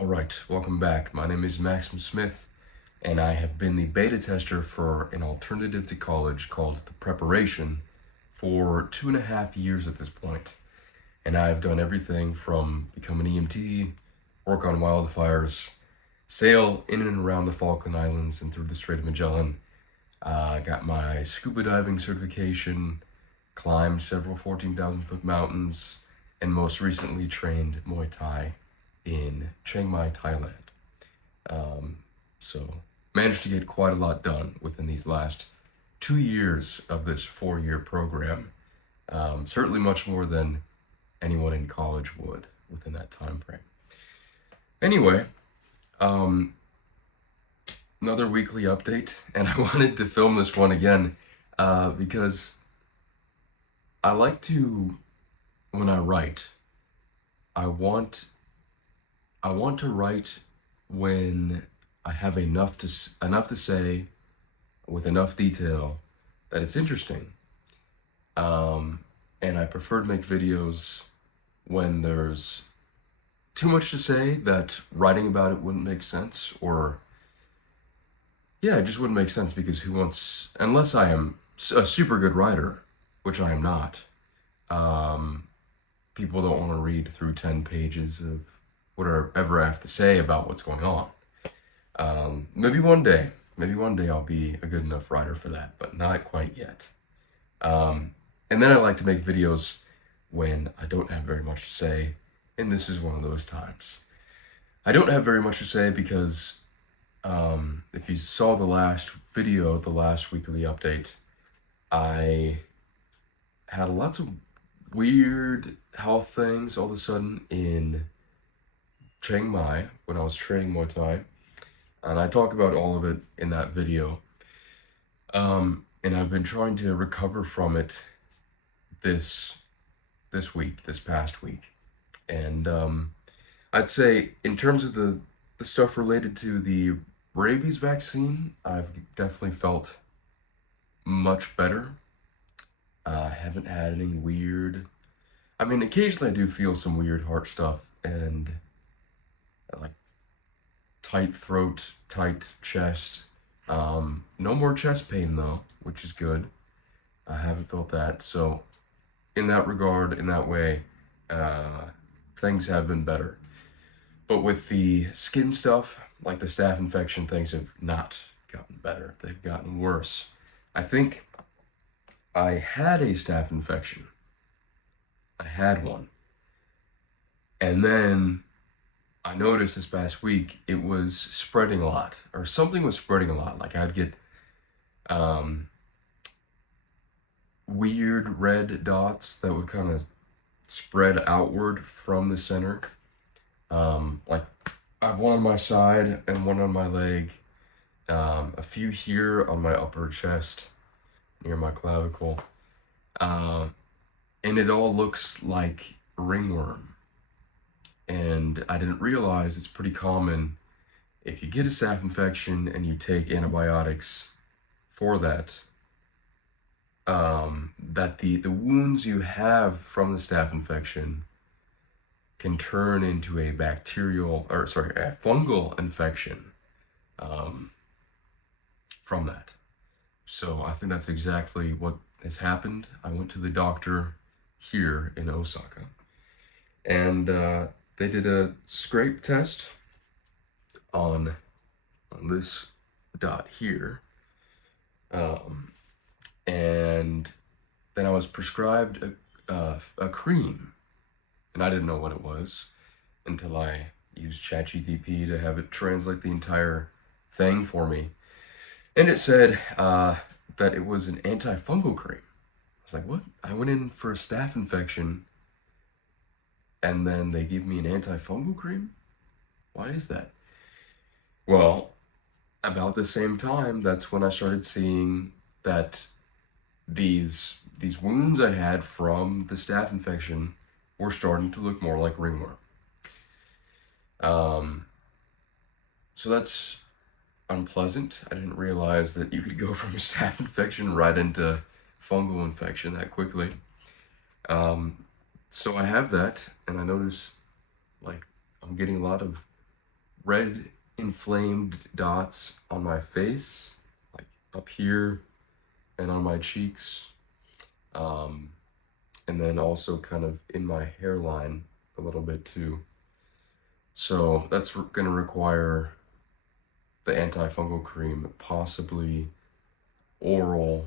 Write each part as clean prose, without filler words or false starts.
Alright, welcome back. My name is Maxim Smith, and I have been the beta tester for an alternative to college called The Preparation for 2.5 years at this point. And I've done everything from become an EMT, work on wildfires, sail in and around the Falkland Islands and through the Strait of Magellan. Got my scuba diving certification, climbed several 14,000-foot mountains, and most recently trained Muay Thai in Chiang Mai, Thailand. So managed to get quite a lot done within these last 2 years of this 4-year program. Certainly much more than anyone in college would within that time frame. Anyway, another weekly update, and I wanted to film this one again because I like to, when I write, I want to write when I have enough to say with enough detail that it's interesting. And I prefer to make videos when there's too much to say that writing about it wouldn't make sense, or yeah, it just wouldn't make sense because who wants, unless I am a super good writer, which I am not, people don't want to read through 10 pages of whatever I have to say about what's going on. Maybe one day I'll be a good enough writer for that, but not quite yet. And then I like to make videos when I don't have very much to say, and this is one of those times. I don't have very much to say because if you saw the last video, the last weekly update, I had lots of weird health things all of a sudden in Chiang Mai when I was training Muay Thai, and I talk about all of it in that video. And I've been trying to recover from it this past week, and I'd say in terms of the stuff related to the rabies vaccine, I've definitely felt much better. I haven't had any weird, I mean, occasionally I do feel some weird heart stuff and like tight throat, tight chest. No more chest pain though, which is good. I haven't felt that. So in that regard, in that way, things have been better. But with the skin stuff, like the staph infection, things have not gotten better. They've gotten worse. I think I had a staph infection. I had one. And then I noticed this past week it was spreading a lot, or something was spreading a lot. Like I'd get weird red dots that would kind of spread outward from the center. Like I have one on my side and one on my leg, a few here on my upper chest near my clavicle, and it all looks like ringworm. And I didn't realize it's pretty common if you get a staph infection and you take antibiotics for that, that the wounds you have from the staph infection can turn into a fungal infection from that. So I think that's exactly what has happened. I went to the doctor here in Osaka, and they did a scrape test on this dot here, and then I was prescribed a cream, and I didn't know what it was until I used ChatGPT to have it translate the entire thing for me, and it said that it was an antifungal cream. I was like, what? I went in for a staph infection and then they give me an antifungal cream? Why is that? Well, about the same time, that's when I started seeing that these wounds I had from the staph infection were starting to look more like ringworm. So that's unpleasant. I didn't realize that you could go from a staph infection right into fungal infection that quickly. So I have that, and I notice like I'm getting a lot of red inflamed dots on my face, like up here and on my cheeks, and then also kind of in my hairline a little bit too. So that's going to require the antifungal cream, possibly oral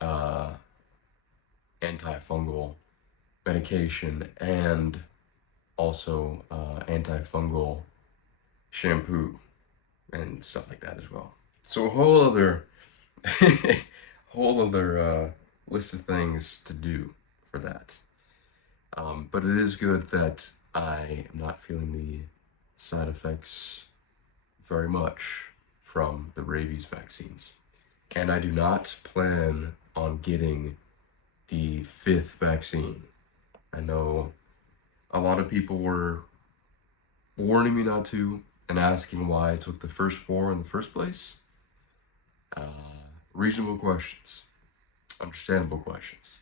uh, antifungal medication, and also antifungal shampoo and stuff like that as well. So a whole other list of things to do for that. But it is good that I am not feeling the side effects very much from the rabies vaccines. And I do not plan on getting the 5th vaccine. I know a lot of people were warning me not to and asking why I took the first 4 in the first place. Reasonable questions, understandable questions.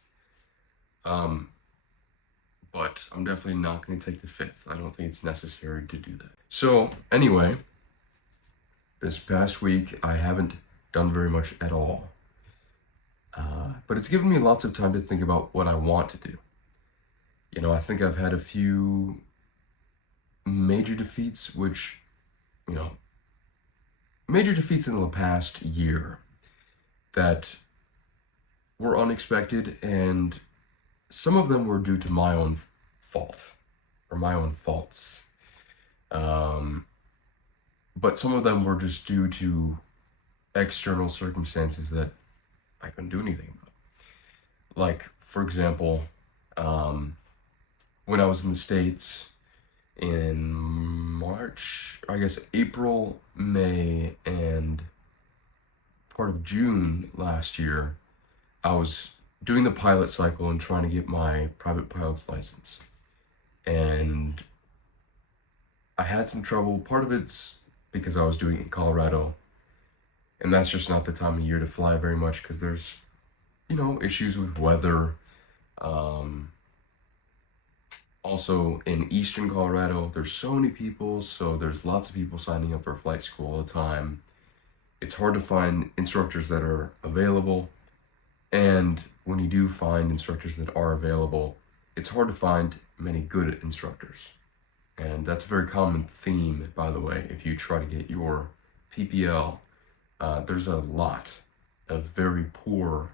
But I'm definitely not going to take the 5th. I don't think it's necessary to do that. So anyway, this past week I haven't done very much at all. But it's given me lots of time to think about what I want to do. You know, I think I've had a few major defeats, major defeats in the past year that were unexpected, and some of them were due to my own fault, or my own faults. But some of them were just due to external circumstances that I couldn't do anything about. Like, for example, when I was in the States in March, I guess April, May, and part of June last year, I was doing the pilot cycle and trying to get my private pilot's license. And I had some trouble. Part of it's because I was doing it in Colorado, and that's just not the time of year to fly very much because there's, issues with weather. Also in eastern Colorado, there's so many people, so there's lots of people signing up for flight school all the time. It's hard to find instructors that are available, and when you do find instructors that are available, it's hard to find many good instructors. And that's a very common theme, by the way, if you try to get your PPL. There's a lot of very poor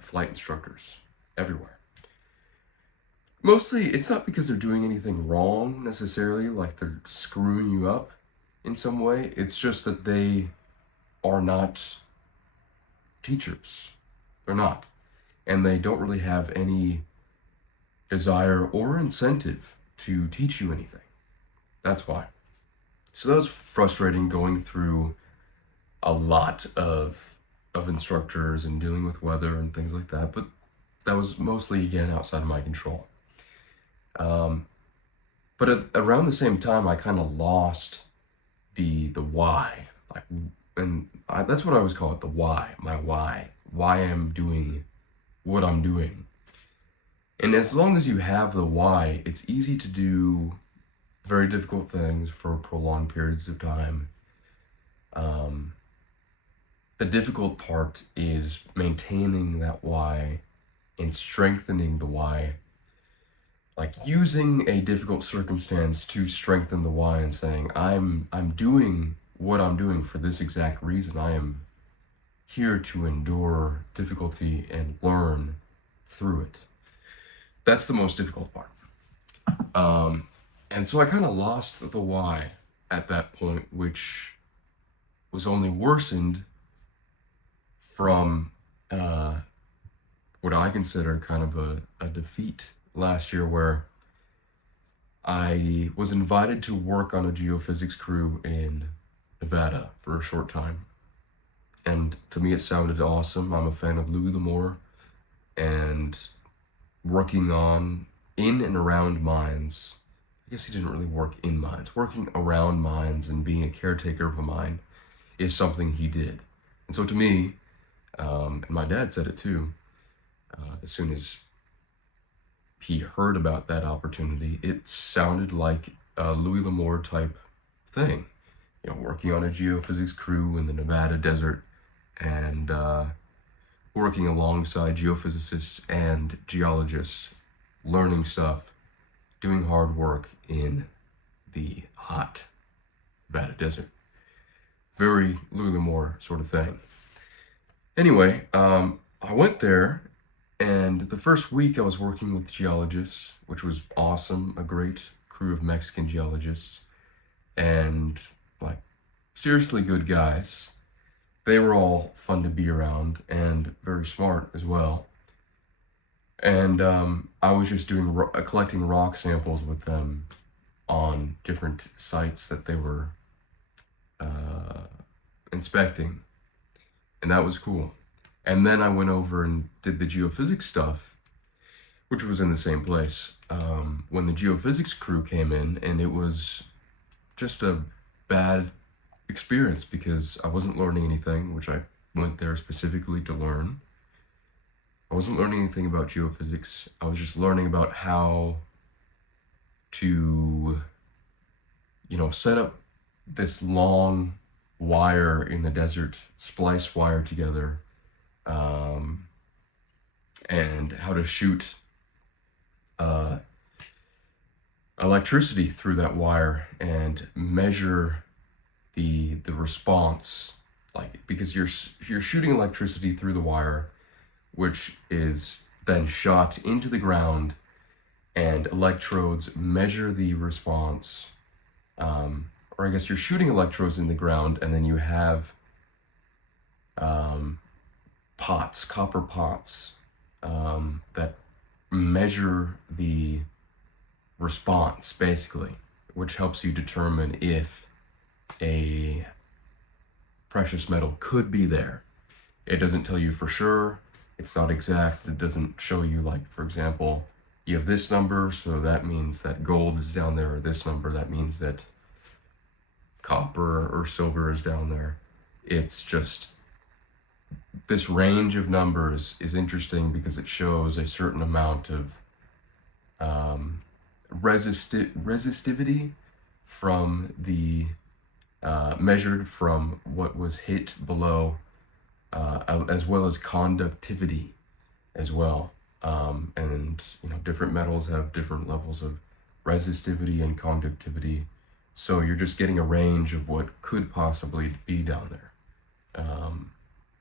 flight instructors everywhere. Mostly, it's not because they're doing anything wrong necessarily, like they're screwing you up in some way. It's just that they are not teachers. They're not. And they don't really have any desire or incentive to teach you anything. That's why. So that was frustrating, going through a lot of instructors and dealing with weather and things like that, but that was mostly, again, outside of my control. But around the same time, I kind of lost the why, that's what I always call it, the why, my why I'm doing what I'm doing. And as long as you have the why, it's easy to do very difficult things for prolonged periods of time. The difficult part is maintaining that why and strengthening the why. Like using a difficult circumstance to strengthen the why and saying, I'm doing what I'm doing for this exact reason. I am here to endure difficulty and learn through it. That's the most difficult part. And so I kind of lost the why at that point, which was only worsened from what I consider kind of a defeat last year, where I was invited to work on a geophysics crew in Nevada for a short time. And to me, it sounded awesome. I'm a fan of Louis L'Amour, and working in and around mines. I guess he didn't really work in mines. Working around mines and being a caretaker of a mine is something he did. And so to me, and my dad said it too, as soon as he heard about that opportunity, it sounded like Louis L'Amour type thing. Working on a geophysics crew in the Nevada desert and working alongside geophysicists and geologists, learning stuff, doing hard work in the hot Nevada desert. Very Louis L'Amour sort of thing. Anyway, I went there, and the first week I was working with geologists, which was awesome, a great crew of Mexican geologists, and like seriously good guys. They were all fun to be around and very smart as well. And I was just collecting rock samples with them on different sites that they were inspecting, and that was cool. And then I went over and did the geophysics stuff, which was in the same place. When the geophysics crew came in, and it was just a bad experience because I wasn't learning anything, which I went there specifically to learn. I wasn't learning anything about geophysics. I was just learning about how to, set up this long wire in the desert, splice wire together, and how to shoot electricity through that wire and measure the response, because you're shooting electricity through the wire, which is then shot into the ground, and electrodes measure the response, or I guess you're shooting electrodes in the ground, and then you have copper pots, that measure the response, basically, which helps you determine if a precious metal could be there. It doesn't tell you for sure. It's not exact. It doesn't show you, for example, you have this number, so that means that gold is down there, or this number, that means that copper or silver is down there. It's just, this range of numbers is interesting because it shows a certain amount of resistivity from the measured from what was hit below, as well as conductivity as well. And different metals have different levels of resistivity and conductivity, so you're just getting a range of what could possibly be down there.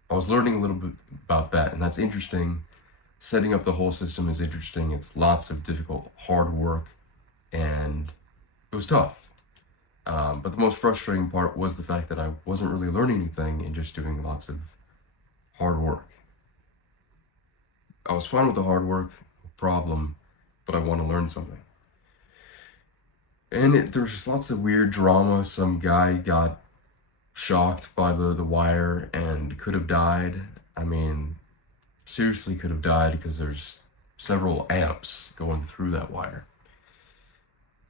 I was learning a little bit about that, and that's interesting. Setting up the whole system is interesting. It's lots of difficult, hard work, and it was tough. But the most frustrating part was the fact that I wasn't really learning anything and just doing lots of hard work. I was fine with the hard work, no problem, but I want to learn something. And there was just lots of weird drama. Some guy got shocked by the wire and could have died. I mean, seriously could have died, because there's several amps going through that wire.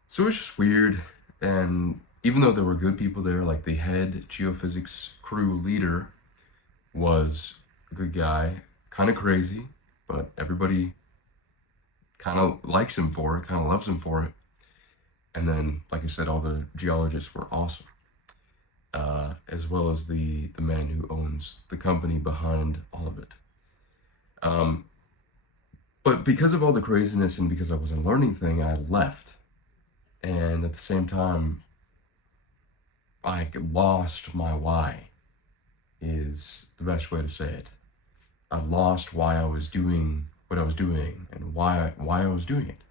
So it was just weird. And even though there were good people there, like the head geophysics crew leader was a good guy, kind of crazy, but everybody kind of likes him for it, kind of loves him for it. And then, like I said, all the geologists were awesome, as well as the man who owns the company behind all of it. But because of all the craziness and because I wasn't learning anything, I left. And at the same time, I lost my why, is the best way to say it. I lost why I was doing what I was doing, and why I was doing it,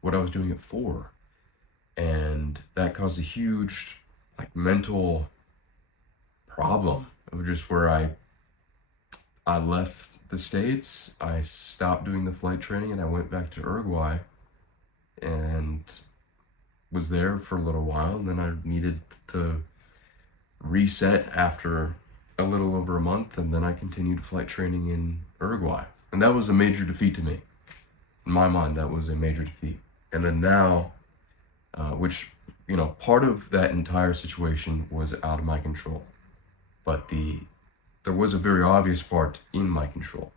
what I was doing it for. And that caused a huge mental problem of just where I left the States. I stopped doing the flight training and I went back to Uruguay and was there for a little while, and then I needed to reset after a little over a month, and then I continued flight training in Uruguay. And that was a major defeat to me. In my mind, that was a major defeat. And then now, which, part of that entire situation was out of my control. But there was a very obvious part in my control.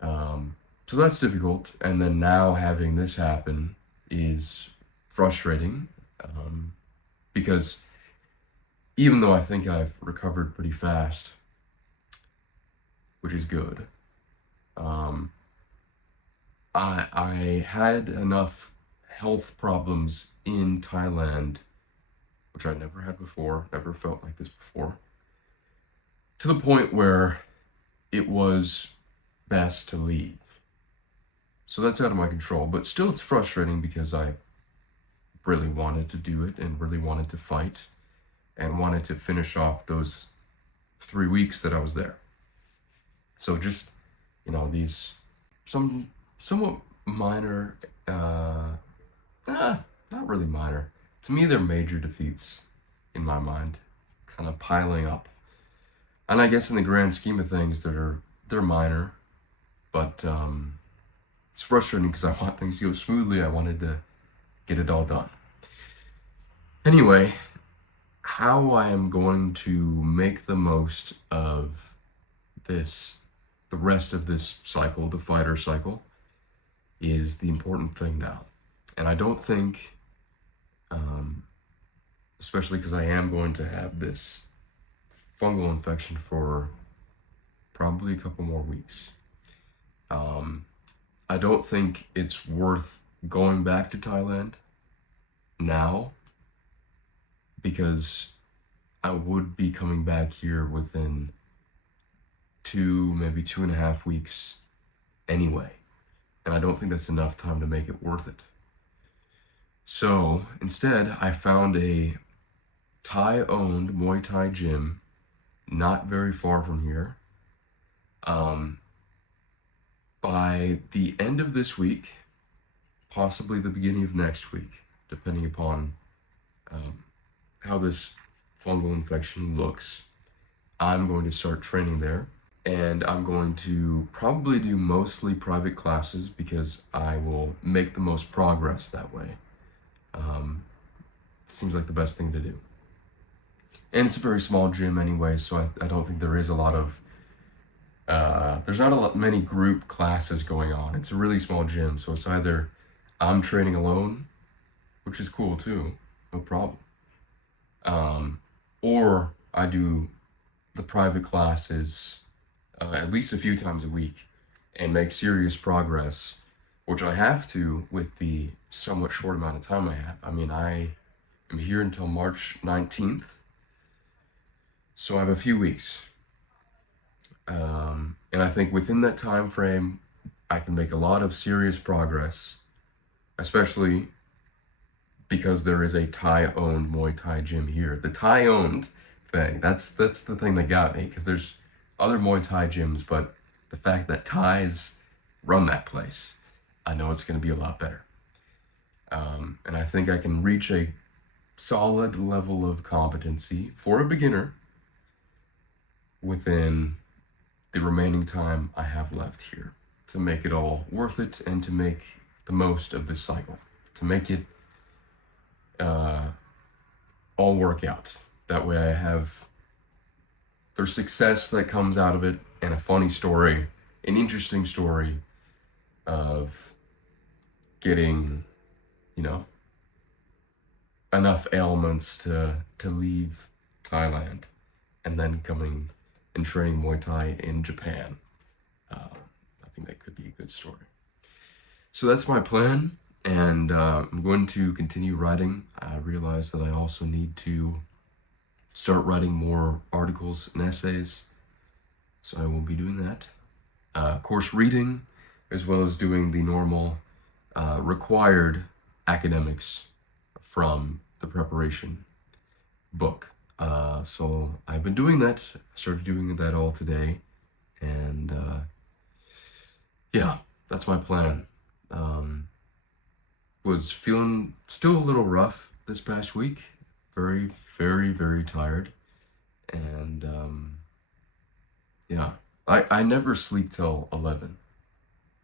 So that's difficult. And then now having this happen is frustrating because even though I think I've recovered pretty fast, which is good, um, I had enough health problems in Thailand, which I never had before, never felt like this before, to the point where it was best to leave. So that's out of my control, but still it's frustrating because I really wanted to do it and really wanted to fight and wanted to finish off those 3 weeks that I was there. So just, these somewhat minor, not really minor. To me, they're major defeats in my mind, kind of piling up. And I guess in the grand scheme of things, they're minor, but it's frustrating because I want things to go smoothly. I wanted to get it all done. Anyway, how I am going to make the most of the rest of this cycle, the fighter cycle, is the important thing now. And I don't think, especially because I am going to have this fungal infection for probably a couple more weeks. I don't think it's worth going back to Thailand now because I would be coming back here within 2, maybe 2.5 weeks anyway. And I don't think that's enough time to make it worth it. So instead, I found a Thai-owned Muay Thai gym not very far from here. By the end of this week, possibly the beginning of next week, depending upon how this fungal infection looks, I'm going to start training there. And I'm going to probably do mostly private classes because I will make the most progress that way. It seems like the best thing to do. And it's a very small gym anyway, so I don't think there is a lot of there's not many group classes going on. It's a really small gym, so it's either I'm training alone, which is cool too, no problem, or I do the private classes at least a few times a week and make serious progress, which I have to with the somewhat short amount of time I have. I mean, I am here until March 19th, so I have a few weeks. And I think within that time frame, I can make a lot of serious progress, especially because there is a Thai-owned Muay Thai gym here. The Thai-owned thing, that's the thing that got me, because there's other Muay Thai gyms, but the fact that Thais run that place, I know it's going to be a lot better. And I think I can reach a solid level of competency for a beginner within the remaining time I have left here to make it all worth it and to make the most of this cycle, to make it all work out. That way I have there's success that comes out of it and a funny story, an interesting story of getting, enough ailments to leave Thailand and then coming and training Muay Thai in Japan. I think that could be a good story. So that's my plan, and I'm going to continue writing. I realize that I also need to start writing more articles and essays, so I will be doing that. Of course, reading, as well as doing the normal required academics from the preparation book. So I've been doing that. I started doing that all today, and yeah, that's my plan. Was feeling still a little rough this past week. Very, very, very tired, and yeah, I never sleep till 11.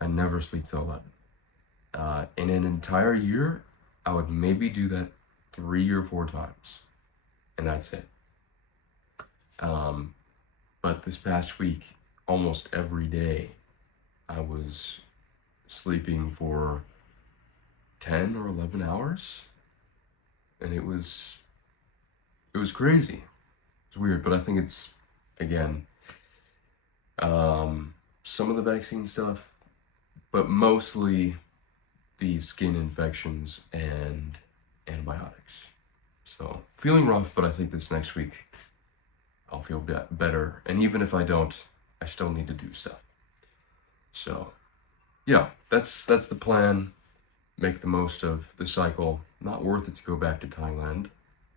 I never sleep till 11. In an entire year, I would maybe do that 3 or 4 times, and that's it. But this past week, almost every day, I was sleeping for 10 or 11 hours, and it was crazy. It's weird, but I think it's, again, some of the vaccine stuff, but mostly the skin infections and antibiotics. So feeling rough, but I think this next week I'll feel better. And even if I don't, I still need to do stuff. So yeah, that's the plan. Make the most of the cycle. Not worth it to go back to Thailand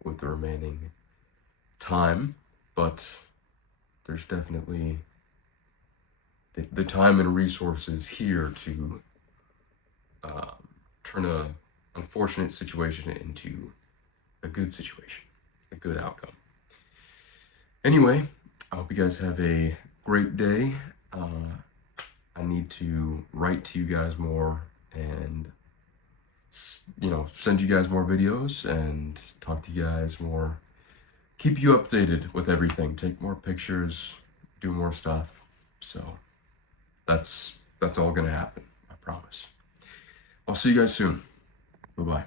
with the remaining time, but there's definitely the time and resources here to turn a unfortunate situation into a good situation, a good outcome. Anyway, I hope you guys have a great day. I need to write to you guys more and, send you guys more videos and talk to you guys more. Keep you updated with everything. Take more pictures, do more stuff. So that's all gonna happen. I promise. I'll see you guys soon. Bye-bye.